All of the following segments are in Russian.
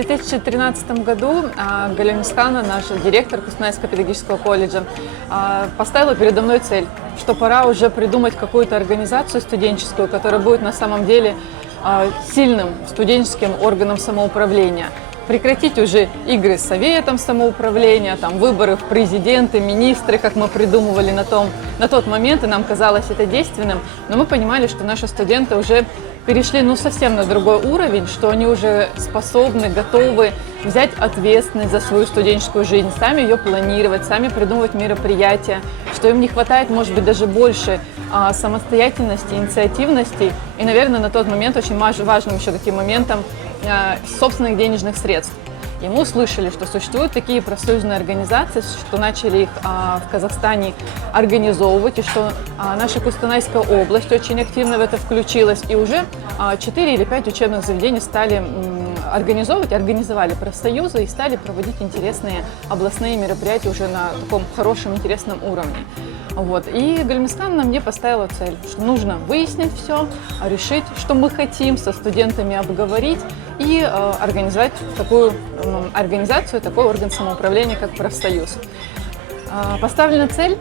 2013 году Галя Мискана, наш директор Кустанайского педагогического колледжа, поставила передо мной цель, что пора уже придумать какую-то организацию студенческую, которая будет на самом деле сильным студенческим органом самоуправления. Прекратить уже игры с советом самоуправления, там, выборы в президенты, министры, как мы придумывали на тот момент, и нам казалось это действенным, но мы понимали, что наши студенты уже перешли совсем на другой уровень, что они уже способны, готовы взять ответственность за свою студенческую жизнь, сами ее планировать, сами придумывать мероприятия, что им не хватает, может быть, даже больше самостоятельности, инициативности. И, наверное, на тот момент очень важным еще таким моментом собственных денежных средств. И мы услышали, что существуют такие профсоюзные организации, что начали их в Казахстане организовывать, и что наша Кустанайская область очень активно в это включилась, и уже 4 или 5 учебных заведений стали организовали профсоюзы и стали проводить интересные областные мероприятия уже на таком хорошем, интересном уровне. И Галя Мискановна мне поставила цель, что нужно выяснить все, решить, что мы хотим, со студентами обговорить и организовать такую организацию, такой орган самоуправления, как профсоюз. Поставлена цель,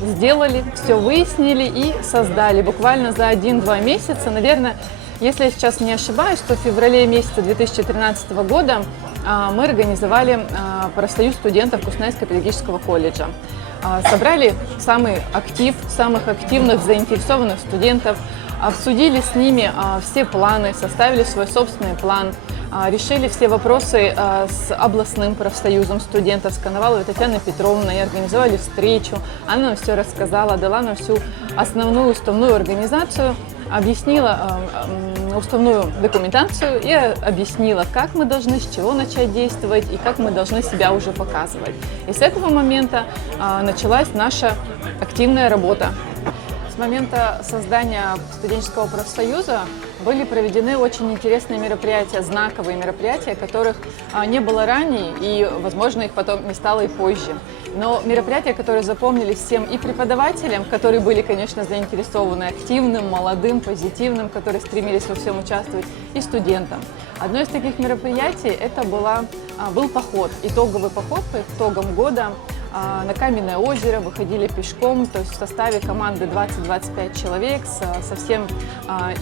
сделали, все выяснили и создали. Буквально за 1-2 месяца, наверное, если я сейчас не ошибаюсь, то в феврале месяца 2013 года мы организовали профсоюз студентов Кустанайского педагогического колледжа. Собрали самых активных, заинтересованных студентов, обсудили с ними все планы, составили свой собственный план, решили все вопросы с областным профсоюзом студентов, с Коноваловой Татьяной Петровной, и организовали встречу. Она нам все рассказала, дала нам всю основную уставную организацию, объяснила уставную документацию и объяснила, как мы должны, с чего начать действовать и как мы должны себя уже показывать. И с этого момента началась наша активная работа. С момента создания студенческого профсоюза были проведены очень интересные мероприятия, знаковые мероприятия, которых не было ранее, и, возможно, их потом не стало и позже. Но мероприятия, которые запомнились всем и преподавателям, которые были, конечно, заинтересованы активным, молодым, позитивным, которые стремились во всем участвовать, и студентам. Одно из таких мероприятий это был поход, итоговый поход по итогам года на Каменное озеро, выходили пешком, то есть в составе команды 20-25 человек со всем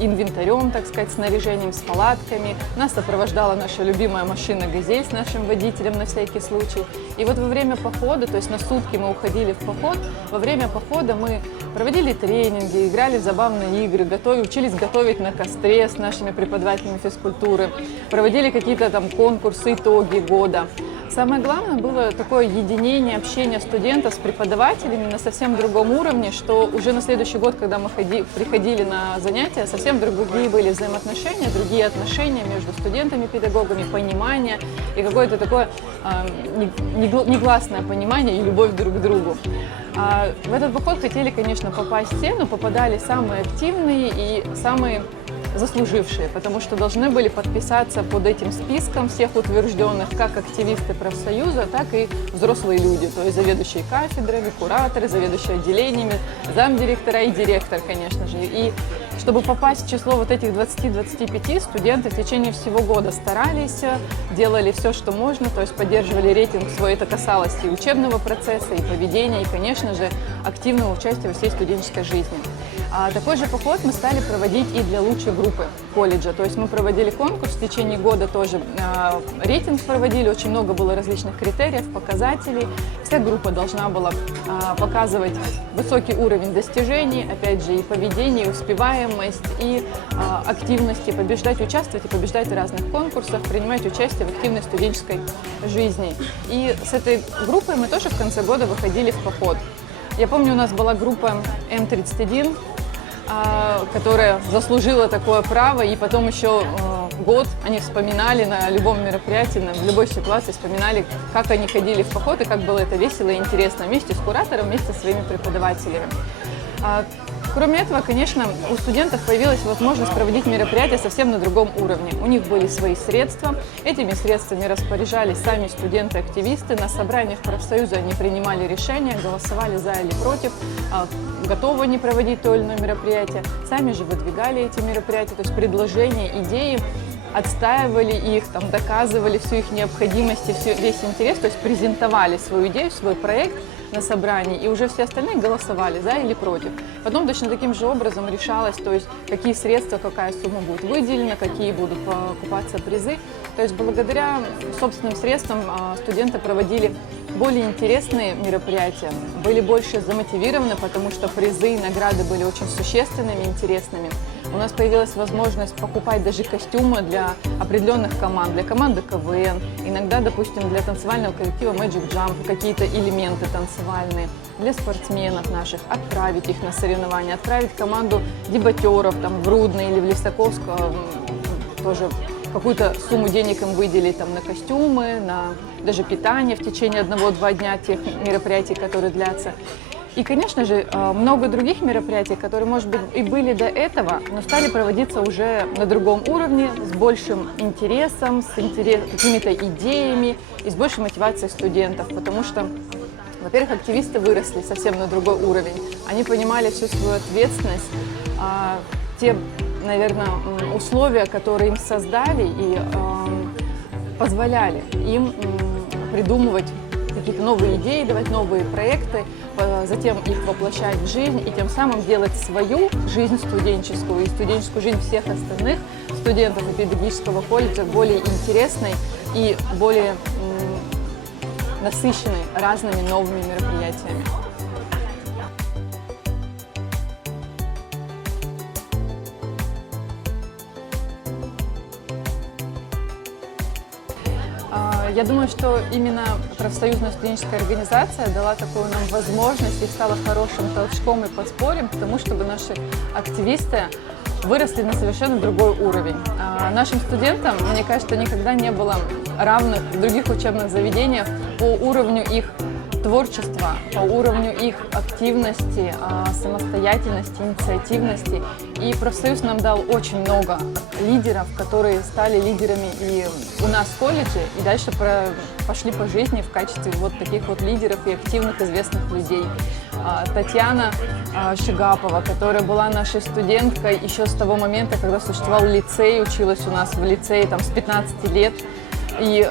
инвентарем, так сказать, снаряжением, с палатками. Нас сопровождала наша любимая машина «Газель» с нашим водителем на всякий случай. И во время похода, то есть на сутки мы уходили в поход, во время похода мы проводили тренинги, играли в забавные игры, учились готовить на костре с нашими преподавателями физкультуры, проводили какие-то там конкурсы, итоги года. Самое главное было такое единение, общение студентов с преподавателями на совсем другом уровне, что уже на следующий год, когда мы приходили на занятия, совсем другие были взаимоотношения, другие отношения между студентами, педагогами, понимание и какое-то такое негласное понимание и любовь друг к другу. В этот поход хотели, конечно, попасть все, но попадали самые активные и самые заслужившие, потому что должны были подписаться под этим списком всех утвержденных как активисты профсоюза, так и взрослые люди, то есть заведующие кафедрами, кураторы, заведующие отделениями, замдиректора и директор, конечно же. И чтобы попасть в число вот этих 20-25, студенты в течение всего года старались, делали все, что можно, то есть поддерживали рейтинг свой. Это касалось и учебного процесса, и поведения, и, конечно же, активного участия во всей студенческой жизни. Такой же поход мы стали проводить и для лучшей группы колледжа. То есть мы проводили конкурс в течение года, тоже рейтинг проводили, очень много было различных критериев, показателей. Вся группа должна была показывать высокий уровень достижений, опять же, и поведение, и успеваемость, и активности, участвовать и побеждать в разных конкурсах, принимать участие в активной студенческой жизни. И с этой группой мы тоже в конце года выходили в поход. Я помню, у нас была группа М31, которая заслужила такое право, и потом еще год они вспоминали на любом мероприятии, в любой ситуации вспоминали, как они ходили в поход и как было это весело и интересно вместе с куратором, вместе со своими преподавателями. Кроме этого, конечно, у студентов появилась возможность проводить мероприятия совсем на другом уровне. У них были свои средства, этими средствами распоряжались сами студенты-активисты. На собраниях профсоюза они принимали решения, голосовали за или против, готовы они проводить то или иное мероприятие. Сами же выдвигали эти мероприятия, то есть предложения, идеи. отстаивали их, там, доказывали всю их необходимость и весь интерес, то есть презентовали свою идею, свой проект на собрании, и уже все остальные голосовали за или против. Потом точно таким же образом решалось, то есть какие средства, какая сумма будет выделена, какие будут покупаться призы. То есть благодаря собственным средствам студенты проводили более интересные мероприятия, были больше замотивированы, потому что призы и награды были очень существенными, интересными. У нас появилась возможность покупать даже костюмы для определенных команд, для команды КВН, иногда, допустим, для танцевального коллектива Magic Jump, какие-то элементы танцевальные, для спортсменов наших, отправить их на соревнования, отправить команду дебатеров там, в Рудно или в Лисаковск, тоже какую-то сумму денег им выделить там, на костюмы, на даже питание в течение 1-2 дня тех мероприятий, которые длятся. И, конечно же, много других мероприятий, которые, может быть, и были до этого, но стали проводиться уже на другом уровне, с большим интересом, с какими-то идеями и с большей мотивацией студентов, потому что, во-первых, активисты выросли совсем на другой уровень. Они понимали всю свою ответственность, те, наверное, условия, которые им создали и позволяли им придумывать какие-то новые идеи, давать новые проекты, затем их воплощать в жизнь и тем самым делать свою жизнь студенческую и студенческую жизнь всех остальных студентов и педагогического колледжа более интересной и более насыщенной разными новыми мероприятиями. Я думаю, что именно профсоюзная студенческая организация дала такую нам возможность и стала хорошим толчком и подспорьем к тому, чтобы наши активисты выросли на совершенно другой уровень. Нашим студентам, мне кажется, никогда не было равных в других учебных заведениях по уровню их творчества, по уровню их активности, самостоятельности, инициативности. И профсоюз нам дал очень много лидеров, которые стали лидерами и у нас в колледже, и дальше пошли по жизни в качестве вот таких вот лидеров и активных известных людей. Татьяна Шигапова, которая была нашей студенткой еще с того момента, когда существовал лицей, училась у нас в лицее там, с 15 лет. И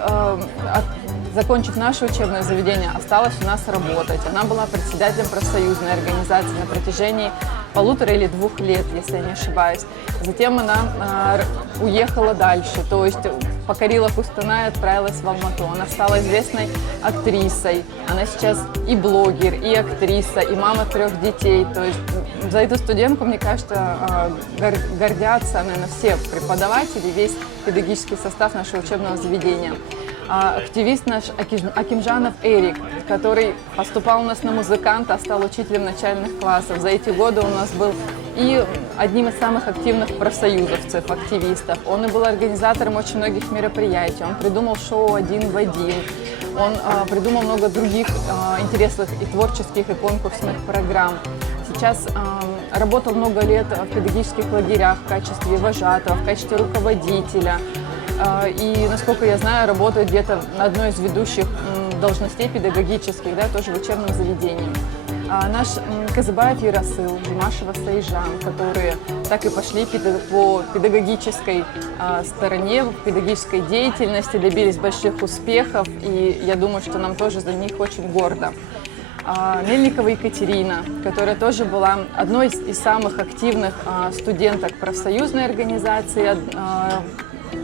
закончив наше учебное заведение, осталась у нас работать. Она была председателем профсоюзной организации на протяжении 1,5 или 2 лет, если я не ошибаюсь. Затем она уехала дальше, то есть покорила Кустанай и отправилась в Алмату. Она стала известной актрисой. Она сейчас и блогер, и актриса, и мама 3 детей. То есть за эту студентку, мне кажется, гордятся, наверное, все преподаватели, весь педагогический состав нашего учебного заведения. Активист наш Акимжанов Эрик, который поступал у нас на музыканта, стал учителем начальных классов. За эти годы у нас был и одним из самых активных профсоюзовцев, активистов. Он и был организатором очень многих мероприятий. Он придумал шоу «Один в один». Он придумал много других интересных и творческих, и конкурсных программ. Сейчас работал много лет в педагогических лагерях в качестве вожатого, в качестве руководителя. И, насколько я знаю, работает где-то на одной из ведущих должностей педагогических, да, тоже в учебном заведении. Наш Казыбаев Ярасыл, Жумашева Саижан, которые так и пошли по педагогической стороне, в педагогической деятельности, добились больших успехов, и я думаю, что нам тоже за них очень гордо. Мельникова Екатерина, которая тоже была одной из самых активных студенток профсоюзной организации,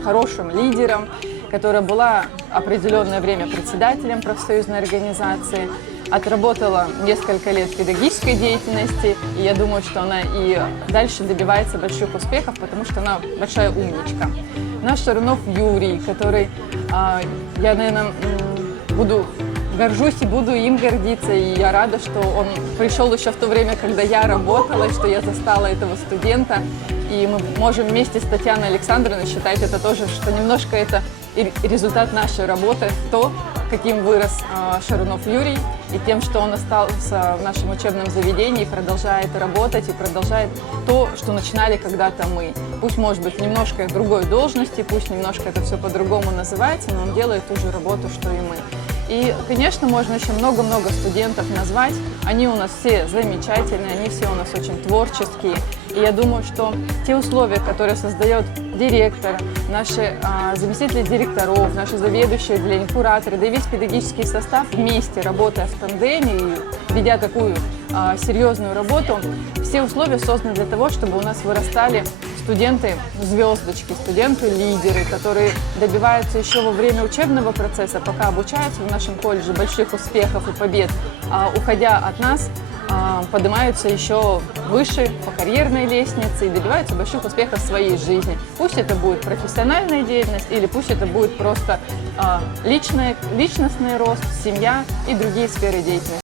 хорошим лидером, которая была определенное время председателем профсоюзной организации, отработала несколько лет педагогической деятельности, и я думаю, что она и дальше добивается больших успехов, потому что она большая умничка. Наш Шарунов Юрий, который, я, наверное, горжусь и буду им гордиться, и я рада, что он пришел еще в то время, когда я работала, и что я застала этого студента, и мы можем вместе с Татьяной Александровной считать это тоже, что немножко это результат нашей работы, то, каким вырос Шарунов Юрий, и тем, что он остался в нашем учебном заведении, продолжает работать и продолжает то, что начинали когда-то мы. Пусть, может быть, немножко в другой должности, пусть немножко это все по-другому называется, но он делает ту же работу, что и мы. И, конечно, можно еще много-много студентов назвать. Они у нас все замечательные, они все у нас очень творческие. И я думаю, что те условия, которые создает директор, наши заместители директоров, наши заведующие отделения, кураторы, да и весь педагогический состав вместе, работая в тандеме и ведя такую серьезную работу, все условия созданы для того, чтобы у нас вырастали студенты-звездочки, студенты-лидеры, которые добиваются еще во время учебного процесса, пока обучаются в нашем колледже, больших успехов и побед, уходя от нас, поднимаются еще выше по карьерной лестнице и добиваются больших успехов в своей жизни. Пусть это будет профессиональная деятельность или пусть это будет просто личностный рост, семья и другие сферы деятельности.